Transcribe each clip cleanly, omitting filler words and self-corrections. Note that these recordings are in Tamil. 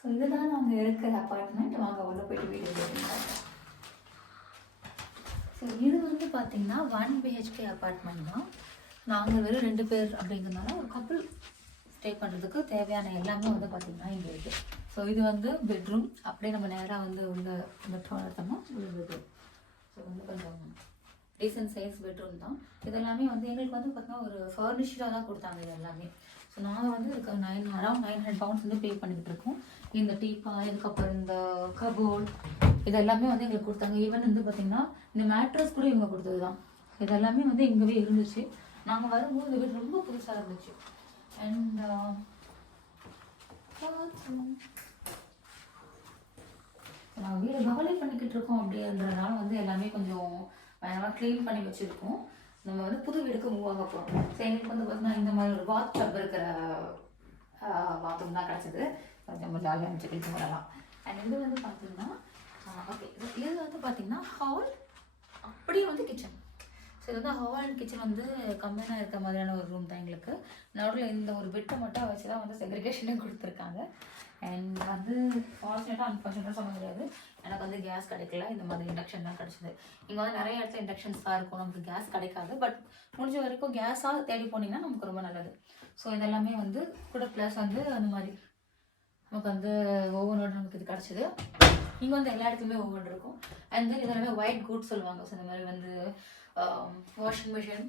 ஸோ இதுதான் நாங்கள் இருக்கிற அப்பார்ட்மெண்ட். வாங்க உள்ள போயிட்டு வீடியோ பார்க்கலாம். ஸோ இது வந்து பார்த்தீங்கன்னா 1 BHK அப்பார்ட்மெண்ட் தான். நாங்கள் வெறும் 2 பேர் அப்படிங்கிறதுனால ஒரு கப்புள் ஸ்டே பண்ணுறதுக்கு தேவையான எல்லாமே வந்து பார்த்திங்கன்னா இங்கே இருக்குது. ஸோ இது வந்து பெட்ரூம். அப்படியே நம்ம நேராக வந்து உள்ள பெட்ரூம் எடுத்தோம்னா உள்ள பெட்ரூம். ஸோ வந்து கொஞ்சம் டீசன்ட் சைஸ் பெட்ரூம் தான். இதெல்லாமே வந்து எங்களுக்கு வந்து பார்த்தீங்கன்னா ஒரு ஃபர்னிஷ்டாக தான் கொடுத்தாங்க இது எல்லாமே. ஸோ நாங்கள் வந்து இதுக்கு அரௌண்ட் 900 pounds வந்து பே பண்ணிக்கிட்டு இருக்கோம். இந்த டீப்பா, இதுக்கப்புறம் இந்த கபோர்ட் இது எல்லாமே வந்து எங்களுக்கு கொடுத்தாங்க. ஈவன் வந்து பார்த்திங்கன்னா இந்த மேட்ரஸ் கூட இவங்க கொடுத்தது தான். இது எல்லாமே வந்து இங்கேவே இருந்துச்சு. நாங்கள் வரும்போது இந்த வீடு ரொம்ப புதுசாக இருந்துச்சு. அண்ட் நாங்கள் வீடு காலி பண்ணிக்கிட்டு இருக்கோம் அப்படின்றதுனால வந்து எல்லாமே கொஞ்சம் பயங்கரமாக க்ளீன் பண்ணி வச்சுருக்கோம். நம்ம வந்து புது வீடுக்கு மூவ் ஆக போகிறோம். ஸோ எங்களுக்கு வந்து பார்த்தீங்கன்னா இந்த மாதிரி ஒரு பாத் டப் இருக்கிற பாத்ரூம் தான் கிடச்சிது. கொஞ்சம் ஜாலியாக இருந்துச்சு, கிளீன் பண்ணலாம். அண்ட் இது வந்து பார்த்தீங்கன்னா ஓகே, இது வந்து பார்த்தீங்கன்னா ஹால், அப்படியே வந்து கிச்சன். ஸோ இது வந்து ஹால் அண்ட் கிச்சன் வந்து கம்மியாக இருக்க மாதிரியான ஒரு ரூம் தான் எங்களுக்கு. நடுவில் இந்த ஒரு பெட்டை மட்டும் வச்சு தான் வந்து செக்ரிகேஷனே கொடுத்துருக்காங்க. அண்ட் வந்து ஃபார்ச்சுனேட்டாக அன்ஃபார்ச்சுனேட்டாக சொல்ல முடியாது, எனக்கு வந்து கேஸ் கிடைக்கல. இந்த மாதிரி இண்டக்ஷன் தான் கிடச்சிது. இங்கே வந்து நிறைய இடத்துல இண்டக்ஷன்ஸ் தான் இருக்கும், நமக்கு கேஸ் கிடைக்காது. பட் முடிஞ்ச வரைக்கும் கேஸாக தேடி போனீங்கன்னா நமக்கு ரொம்ப நல்லது. ஸோ இதெல்லாமே வந்து கூட ப்ளஸ் வந்து அந்த மாதிரி நமக்கு வந்து ஓவனோட நமக்கு இது கிடச்சிது. இங்கே வந்து எல்லா இடத்துலையுமே ஓவன் இருக்கும். அண்ட் தென் இதெல்லாமே ஒயிட் குட்ஸ் சொல்லுவாங்க. ஸோ இந்த மாதிரி வந்து வாஷிங் மிஷின்,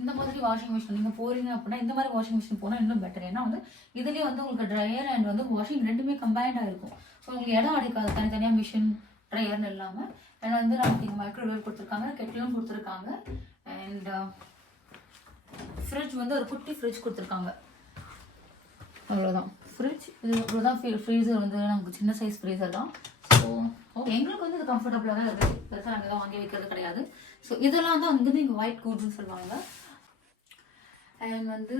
இந்த மாதிரி வாஷிங் மிஷின் நீங்கள் போகிறீங்க அப்படின்னா இந்த மாதிரி வாஷிங் மிஷின் போனால் இன்னும் பெட்டர். ஏன்னா வந்து இதுலேயே வந்து உங்களுக்கு ட்ரையர் அண்ட் வந்து வாஷிங் ரெண்டுமே கம்பைண்டாக இருக்கும். ஸோ உங்களுக்கு இடம் அடைக்காது, தனித்தனியாக மிஷின் ட்ரையர்னு இல்லாமல். அண்ட் வந்து நமக்கு இங்கே மைக்ரோவேவ் கொடுத்துருக்காங்க, கெட்டிலும் கொடுத்துருக்காங்க. அண்ட் ஃப்ரிட்ஜ் வந்து ஒரு குட்டி ஃப்ரிட்ஜ் கொடுத்துருக்காங்க. அவ்வளோதான் ஃப்ரிட்ஜ். இது இவ்வளோதான். ஃப்ரீசர் வந்து நமக்கு சின்ன சைஸ் ஃப்ரீசர் தான். ஸோ ஓகே, எங்களுக்கு வந்து இது கம்ஃபர்டபுளாக தான் இருக்குது. பெருசாக நாங்கள் தான் வாங்கி வைக்கிறது கிடையாது. ஸோ இதெல்லாம் தான் வந்து இங்கே ஒயிட் கூட்ஸ்ன்னு சொல்லுவாங்க. அண்ட் வந்து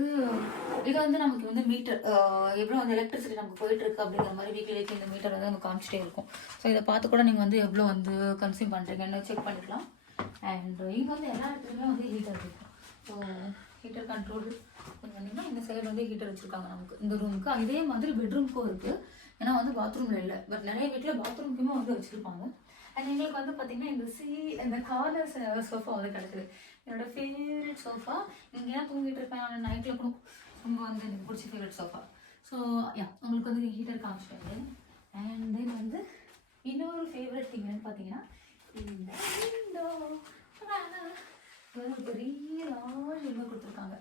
இது வந்து நமக்கு வந்து மீட்டர் எவ்வளோ வந்து எலக்ட்ரிசிட்டி நமக்கு போயிட்டுருக்கு அப்படிங்கிற மாதிரி வீக்லி இந்த மீட்டர் வந்து நமக்கு காமிச்சிட்டே இருக்கும். ஸோ இதை பார்த்து கூட நீங்கள் வந்து எவ்வளோ வந்து கன்சியூம் பண்ணுறீங்கன்னு செக் பண்ணிக்கலாம். அண்ட் இங்கே வந்து எல்லா இடத்துலையுமே வந்து ஹீட்டர் இருக்கும். ஸோ ஹீட்டர் கண்ட்ரோல் பண்ணிங்கன்னா இந்த சைடு வந்து ஹீட்டர் வச்சுருக்காங்க நமக்கு இந்த ரூமுக்கு. இதே மாதிரி பெட்ரூமுக்கும் இருக்குது. ஏன்னா வந்து பாத்ரூமில் இல்லை, பட் நிறைய வீட்டில் பாத்ரூமுக்குமே வந்து வச்சுருப்பாங்க. அண்ட் எங்களுக்கு வந்து பார்த்திங்கன்னா இந்த கார்னர் சோஃபா வந்து கிடக்குது. என்னோட ஃபேவரட் சோஃபா. இங்கே தூங்கிட்டு இருப்பேன், ஆனால் நைட்டில் கூட ரொம்ப வந்து எனக்கு பிடிச்ச ஃபேவரட் சோஃபா. ஸோ உங்களுக்கு வந்து ஹீட்டர் காமிச்சிட்டாங்க. அண்ட் தென் வந்து இன்னொரு ஃபேவரட் திங் என்னன்னு பார்த்தீங்கன்னா இந்த விண்டோ ஒரு பெரிய லார்ஜ் விண்டோ கொடுத்துருக்காங்க.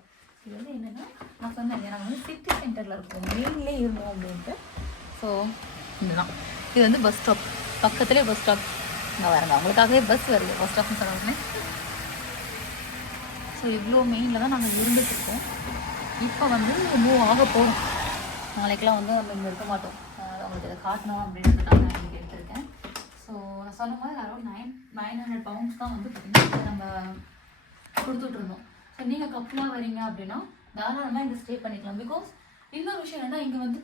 இது வந்து என்னென்னா நான் சொன்னேன் நாங்கள் வந்து சிட்டி சென்டரில் இருக்கோம், மெயின்லேயே இருந்தோம் அப்படின்ட்டு. ஸோ இதுதான், இது வந்து பஸ் ஸ்டாப் பக்கத்துலேயே பஸ் ஸ்டாப். இங்கே வரங்க அவங்களுக்காகவே பஸ் வருது பஸ் ஸ்டாப்னு சொன்னாங்க. ஸோ இவ்வளோ மெயினில் தான் நாங்கள் இருந்துகிட்ருக்கோம். இப்போ வந்து மூவ் ஆக போகிறோம். நாளைக்கெலாம் வந்து நம்ம இங்கே இருக்க மாட்டோம். அவங்களுக்கு இதை காட்டணும் அப்படின்றதுனால நான் இன்றைக்கி எடுத்திருக்கேன். ஸோ நான் சொன்ன மாதிரி அரௌண்ட் 900 pounds தான் வந்து பார்த்திங்கன்னா நம்ம கொடுத்துட்ருந்தோம். ஸோ நீங்கள் கப்பலாக வரீங்க அப்படின்னா தாராளமாக இங்கே ஸ்டே பண்ணிக்கலாம். பிகாஸ் இன்னொரு விஷயம் என்னென்னா இங்கே வந்து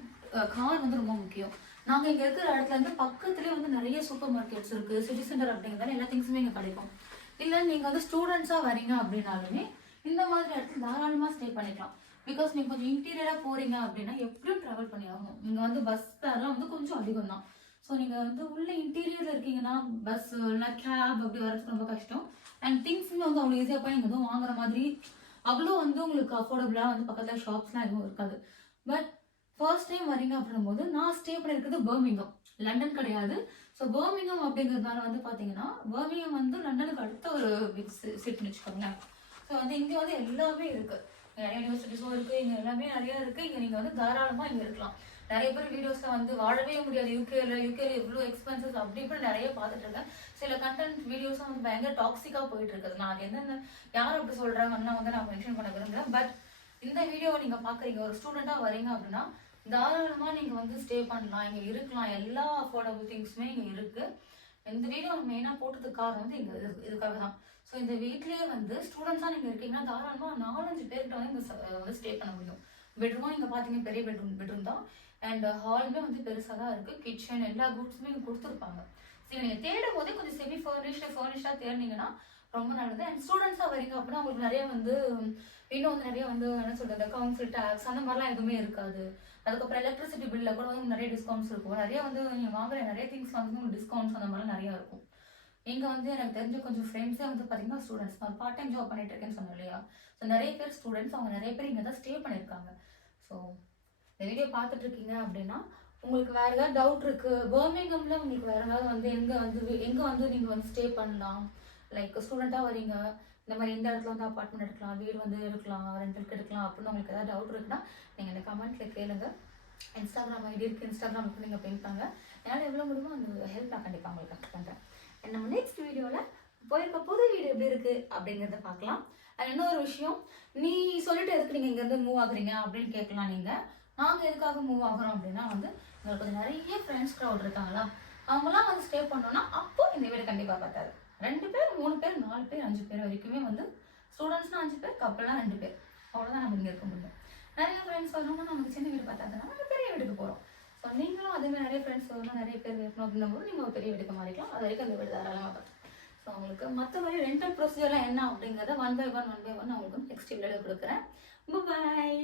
கார் வந்து ரொம்ப முக்கியம். நாங்கள் இங்கே இருக்கிற இடத்துல வந்து பக்கத்துலேயே வந்து நிறைய சூப்பர் மார்க்கெட்ஸ் இருக்குது, சிட்டி சென்டர் அப்படிங்கிறதால எல்லா திங்ஸுமே இங்கே கிடைக்கும். இல்லை நீங்கள் வந்து ஸ்டூடெண்ட்ஸாக வரீங்க அப்படின்னாலுமே இந்த மாதிரி இடத்துல தாராளமாக ஸ்டே பண்ணிக்கலாம். பிகாஸ் நீங்கள் கொஞ்சம் இன்டீரியராக போகிறீங்க அப்படின்னா எப்படியும் ட்ராவல் பண்ணி ஆகணும். இங்கே வந்து பஸ் ஃபேர்லாம் வந்து கொஞ்சம் அதிகம் தான். ஸோ நீங்கள் வந்து உள்ளே இன்டீரியரில் இருக்கீங்கன்னா பஸ் இல்லை கேப் அப்படி வரதுக்கு ரொம்ப கஷ்டம். அண்ட் திங்ஸுமே வந்து அவ்வளோ ஈஸியாக போய் நீங்கள் எதுவும் வாங்குற மாதிரி அவ்வளோ வந்து உங்களுக்கு அஃபோர்டபுளாக வந்து பக்கத்தில் ஷாப்ஸ்லாம் எதுவும் இருக்காது. பட் ஃபர்ஸ்ட் டைம் வரீங்க அப்படின்னும் போது நான் ஸ்டே பண்ணியிருக்கிறது பர்மிங்ஹாம், லண்டன் கிடையாது. ஸோ பர்மிங்ஹாம் அப்படிங்கிறதுனால வந்து பார்த்தீங்கன்னா பர்மிங்ஹாம் வந்து லண்டனுக்கு அடுத்த ஒரு பிக் சிட்டின்னு வச்சுக்கோங்களேன். ஸோ வந்து இங்கே வந்து எல்லாமே இருக்குது, நிறைய யூனிவர்சிட்டிஸும் இருக்குது, இங்கே எல்லாமே நிறையா இருக்குது. இங்கே நீங்கள் வந்து தாராளமாக இங்கே இருக்கலாம். நிறைய பேர் வீடியோஸில் வந்து வாழவே முடியாது யூகேல எவ்வளோ எக்ஸ்பென்சஸ் அப்படி இப்படி நிறைய பார்த்துட்டு இருக்கேன். சில கண்டென்ட் வீடியோஸும் வந்து பயங்கர டாக்ஸிக்காக போயிட்டு இருக்குது. நான் அது என்னென்ன யார் அப்படி சொல்கிறாங்கன்னா வந்து நான் மென்ஷன் பண்ண விரும்புகிறேன். பட் இந்த வீடியோவை நீங்கள் பார்க்குறீங்க, ஒரு ஸ்டூடெண்ட்டாக வரீங்க அப்படின்னா தாராளமாக நீங்கள் வந்து ஸ்டே பண்ணலாம், இங்கே இருக்கலாம். எல்லா அஃபோர்டபுள் திங்ஸுமே இங்கே இருக்குது. இந்த வீடியோ மெயினாக போட்டதுக்கு காரணம் வந்து இங்கே இதுக்காக தான். ஸோ இந்த வீட்லேயே வந்து ஸ்டூடெண்ட்ஸாக நீங்கள் இருக்கீங்கன்னா தாராளமாக 4-5 பேர்கிட்ட வந்து இங்கே வந்து ஸ்டே பண்ண முடியும். பெட்ரூமும் நீங்கள் பார்த்தீங்க பெரிய பெட்ரூம் தான். அண்ட் ஹாலுமே வந்து பெருசாக தான் இருக்குது. கிச்சன் எல்லா குட்ஸுமே இங்கே கொடுத்துருப்பாங்க. சரி, நீங்கள் தேடும் போதே கொஞ்சம் செமி ஃபர்னிஷ்டாக தேடினீங்கன்னா ரொம்ப நல்லது. அண்ட் ஸ்டூடெண்ட்ஸாக வரீங்க அப்படின்னா உங்களுக்கு நிறைய வந்து இன்னும் வந்து நிறைய வந்து என்ன சொல்கிறது, கவுன்சில் டேக்ஸ் அந்த மாதிரிலாம் எதுவுமே இருக்காது. அதுக்கப்புறம் எலக்ட்ரிசிட்டி பில்லில் கூட வந்து நிறைய டிஸ்கவுண்ட்ஸ் இருக்கும். நிறைய வந்து நீங்கள் வாங்குற நிறைய திங்ஸ் வந்து உங்களுக்கு டிஸ்கவுண்ட்ஸ் அந்த மாதிரிலாம் நிறையா இருக்கும். இங்கே வந்து எனக்கு தெரிஞ்ச கொஞ்சம் ஃப்ரெண்ட்ஸே வந்து பார்த்தீங்கன்னா ஸ்டூடெண்ட்ஸ் தான். பார்ட் டைம் ஜாப் பண்ணிட்டு இருக்கேன்னு சொன்னேன் இல்லையா? ஸோ நிறைய பேர் ஸ்டூடெண்ட்ஸ், அவங்க நிறைய பேர் இங்கே தான் ஸ்டே பண்ணியிருக்காங்க. ஸோ இந்த வீடியோ பார்த்துட்டு இருக்கீங்க அப்படின்னா உங்களுக்கு வேற ஏதாவது டவுட் இருக்கு, பர்மிங்ஹாம்ல உங்களுக்கு வேற ஏதாவது வந்து எங்க வந்து நீங்க வந்து ஸ்டே பண்ணலாம், லைக் ஸ்டூடெண்டா வரீங்க, இந்த மாதிரி இந்த இடத்துல வந்து அப்பார்ட்மெண்ட் எடுக்கலாம், வீடு வந்து எடுக்கலாம், ரெண்டலுக்கு எடுக்கலாம் அப்படின்னு உங்களுக்கு ஏதாவது டவுட் இருக்குன்னா நீங்க இந்த கமெண்ட்ல கேளுங்க. இன்ஸ்டாகிராம் ஐடி இருக்கு, இன்ஸ்டாகிராமுக்கு நீங்க பின் பண்ணுங்க. என்னால் எவ்வளோ முடியுமோ அந்த ஹெல்ப் நான் கண்டிப்பாக உங்களுக்கு கட் பண்ணுறேன். நம்ம நெக்ஸ்ட் வீடியோவில் போயிருக்க புது வீடு எப்படி இருக்கு அப்படிங்கிறத பார்க்கலாம். அது இன்னொரு விஷயம், நீ சொல்லிட்டு எதுக்கு நீங்கள் இங்கேருந்து மூவ் ஆகுறீங்க அப்படின்னு கேட்கலாம். நீங்கள் நாங்கள் எதுக்காக மூவ் ஆகுறோம் அப்படின்னா வந்து எங்களுக்கு கொஞ்சம் நிறைய ஃப்ரெண்ட்ஸ் க்ரௌட் இருக்காங்களா, அவங்களாம் வந்து ஸ்டே பண்ணோன்னா அப்போ இந்த வீடு கண்டிப்பாக பார்த்தாது. 2 பேர் 3 பேர் 4 பேர் 5 பேர் வரைக்குமே வந்து ஸ்டூடெண்ட்ஸ்னா 5 பேர், கப்பல்லாம் 2 பேர், அவ்வளோதான் நம்ம இங்கே இருக்க முடியும். நிறைய ஃப்ரெண்ட்ஸ் வரணும்னா நமக்கு சின்ன வீடு பார்த்தாதுன்னா நம்ம பெரிய வீட்டுக்கு போகிறோம். ஸோ நீங்களும் அதேமாதிரி நிறைய ஃப்ரெண்ட்ஸ் வரணும், நிறைய பேர் இருக்கணும் அப்படின்னும் போது நீங்கள் ஒரு பெரிய வீட்டுக்கு மாறிக்கலாம். அது வரைக்கும் அந்த வீடு தாராளமாக பார்த்து. ஸோ உங்களுக்கு மற்றபடி ரெண்டல் ப்ரொசீஜர்லாம் என்ன அப்படிங்கிறத 1 by 1 நான் உங்களுக்கு நெக்ஸ்ட் வீடியோவில் கொடுக்குறேன். பாய்.